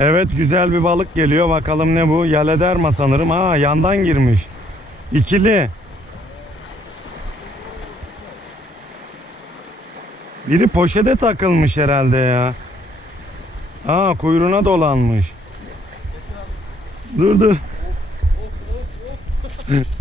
Evet güzel bir balık geliyor. Bakalım ne bu? Yalederma sanırım. Ha yandan girmiş. İkili. Biri poşete takılmış herhalde ya. Aa kuyruğuna dolanmış. Dur dur.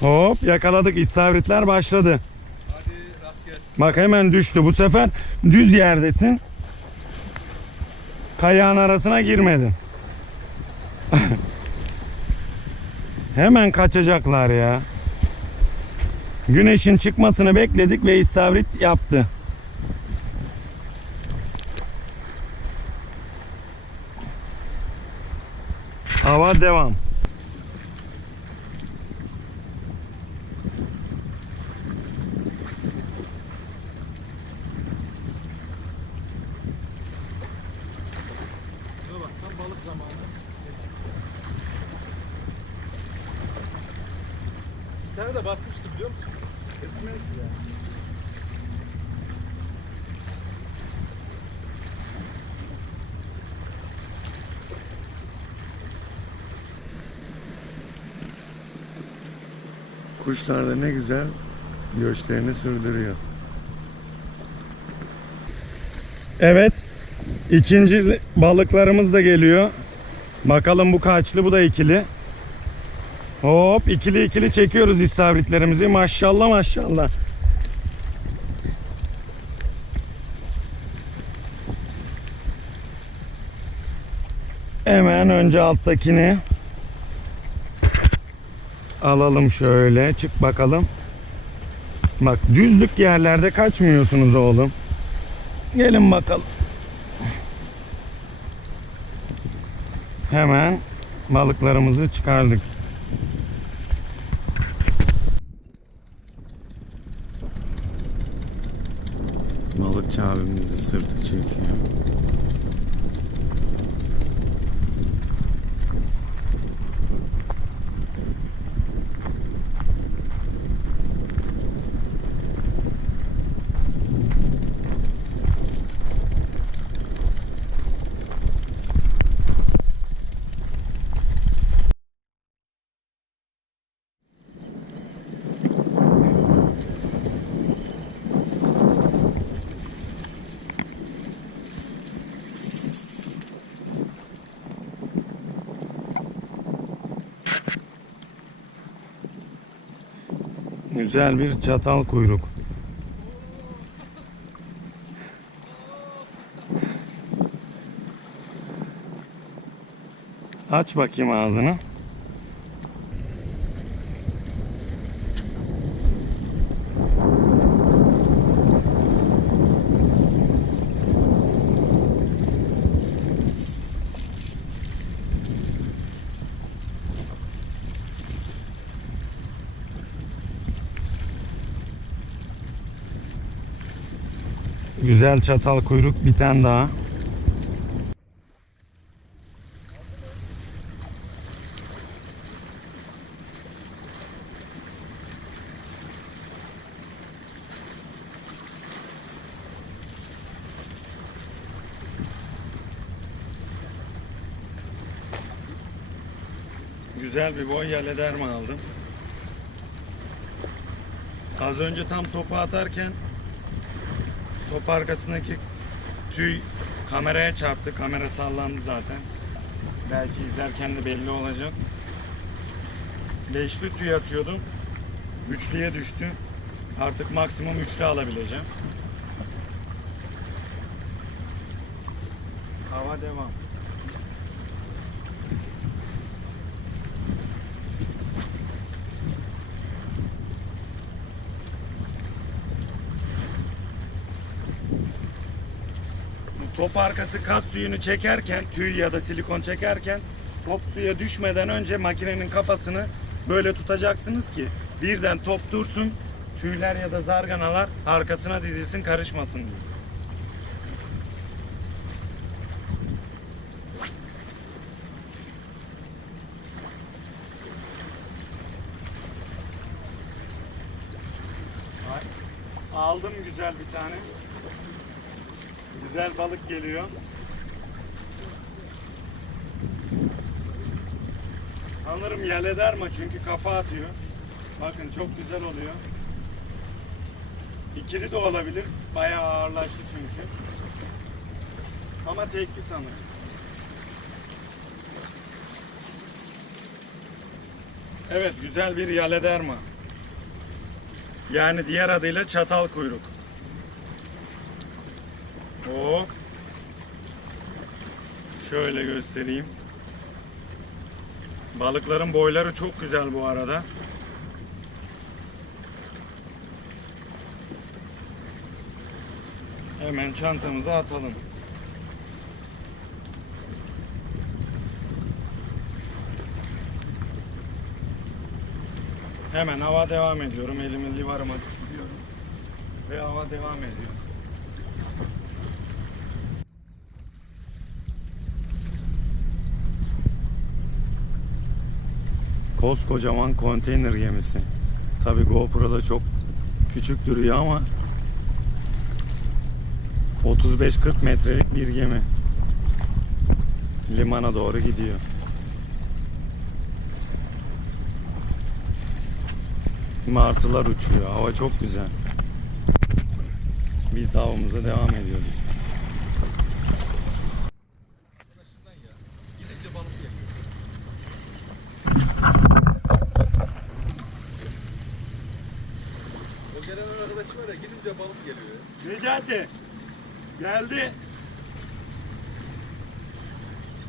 Hop yakaladık. İstavritler başladı. Bak hemen düştü. Bu sefer düz yerdesin. Kayağın arasına girmedin. hemen kaçacaklar ya. Güneşin çıkmasını bekledik ve istavrit yaptı. Hava devam. Şuna bak tam balık zamanı. Bir tane de basmıştı biliyor musun? Kesmezdi ya. Kuşlar da ne güzel göçlerini sürdürüyor. Evet. ikinci balıklarımız da geliyor. Bakalım bu kaçlı bu da ikili. Hop ikili ikili çekiyoruz istavritlerimizi. Maşallah maşallah. Hemen önce alttakini alalım şöyle. Çık bakalım. Bak düzlük yerlerde kaçmıyorsunuz oğlum. Gelin bakalım. Hemen balıklarımızı çıkardık. Balıkçı abimiz de sırtık çekiyor. Güzel bir çatal kuyruk. Aç bakayım ağzını. Güzel çatal kuyruk bir tane daha. Güzel bir boy yelederme aldım. Az önce tam topu atarken Top arkasındaki tüy kameraya çarptı. Kamera sallandı zaten. Belki izlerken de belli olacak. Beşli tüy atıyordum. Üçlüye düştü. Artık maksimum üçlü alabileceğim. Hava devam. Top arkası kas tüyünü çekerken, tüy ya da silikon çekerken top suya düşmeden önce makinenin kafasını böyle tutacaksınız ki birden top dursun, tüyler ya da zarganalar arkasına dizilsin karışmasın diye. Aldım güzel bir tane. Güzel balık geliyor. Sanırım yeleder mi çünkü kafa atıyor. Bakın çok güzel oluyor. İkili de olabilir. Bayağı ağırlaştı çünkü. Ama tekli sanırım. Evet güzel bir yalederma. Yani diğer adıyla çatal kuyruk. O. Şöyle göstereyim. Balıkların boyları çok güzel bu arada. Hemen çantamıza atalım. Hemen hava devam ediyorum. Elimi livarıma tutuyorum. Ve hava devam ediyor. Koskocaman konteyner gemisi. Tabi GoPro'da çok küçük duruyor ama 35-40 metrelik bir gemi. Limana doğru gidiyor. Martılar uçuyor. Hava çok güzel. Biz de avımıza devam ediyoruz. Arkadaşından ya. Gidince balık geliyor. O gelen arkadaş var ya gidince balık geliyor ya. Necati geldi.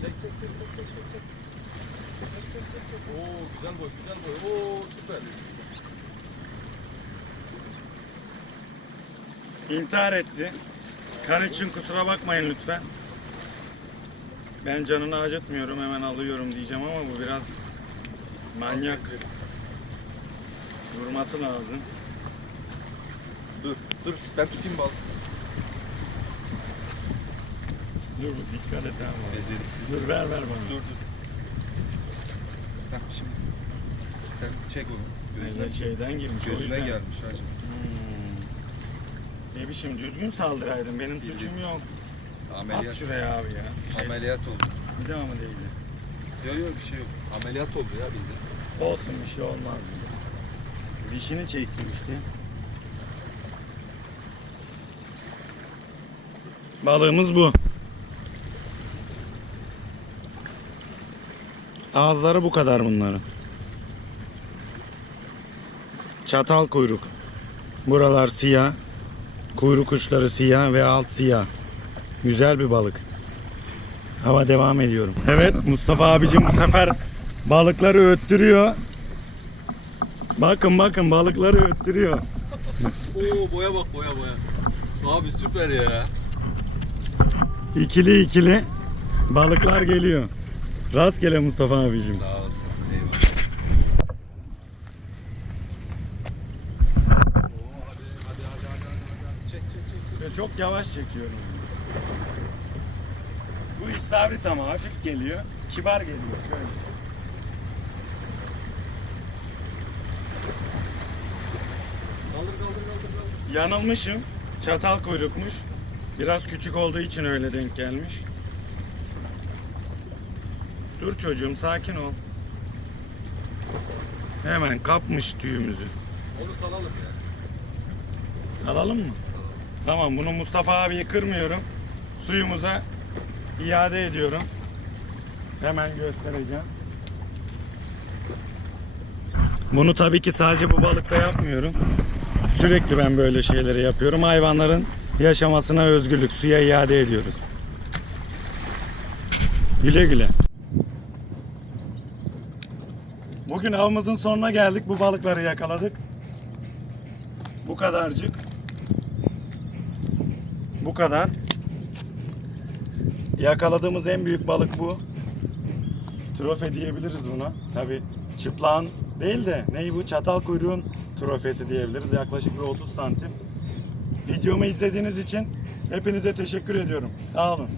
Çek çek çek çek çek çek çek. Çek çek çek çek. Oo güzel boy güzel boy. Oo süper. İntihar etti. Kan için kusura bakmayın lütfen. Ben canını acıtmıyorum hemen alıyorum diyeceğim ama bu biraz manyak. Durması lazım. Dur dur ben tutayım balık. Dur dikkat et ama. Beceriksiz. Dur ver ver bana. Dur dur. Heh, şimdi sen çek onu. Gözüne, Gözüne şeyden girmiş. gözüne gelmiş hacı. Hmm. Ne biçim düzgün saldıraydın benim suçum yok. At Ameliyat, şuraya abi ya. ameliyat oldu. Bir daha mı değil? Yok yok bir şey yok. Ameliyat oldu ya bildi. Olsun bir şey olmaz. Dişini çektim işte. Balığımız bu. Ağızları bu kadar bunların. Çatal kuyruk. Buralar siyah. Kuyruk uçları siyah ve alt siyah. Güzel bir balık. Hava devam ediyorum. Evet Mustafa abicim bu sefer balıkları öttürüyor. Bakın bakın balıkları öttürüyor. Oo boya bak boya boya. Abi süper ya. İkili ikili balıklar geliyor. Rastgele Mustafa abicim. Sağ olasın. Ve çok yavaş çekiyorum. Bu istavrit ama hafif geliyor. Kibar geliyor. Şöyle. Kaldır kaldır kaldır kaldır. Yanılmışım. Çatal kuyrukmuş. Biraz küçük olduğu için öyle denk gelmiş. Dur çocuğum sakin ol. Hemen kapmış tüyümüzü. Onu salalım ya. Salalım mı? Tamam bunu Mustafa abiyi kırmıyorum. Suyumuza iade ediyorum. Hemen göstereceğim. Bunu tabii ki sadece bu balıkta yapmıyorum. Sürekli ben böyle şeyleri yapıyorum. Hayvanların yaşamasına özgürlük suya iade ediyoruz. Güle güle. Bugün avımızın sonuna geldik. Bu balıkları yakaladık. Bu kadarcık. Bu kadar. Yakaladığımız en büyük balık bu. Trofe diyebiliriz buna. Tabi çıplağın değil de neyi bu çatal kuyruğun trofesi diyebiliriz. Yaklaşık bir 30 santim. Videomu izlediğiniz için hepinize teşekkür ediyorum. Sağ olun.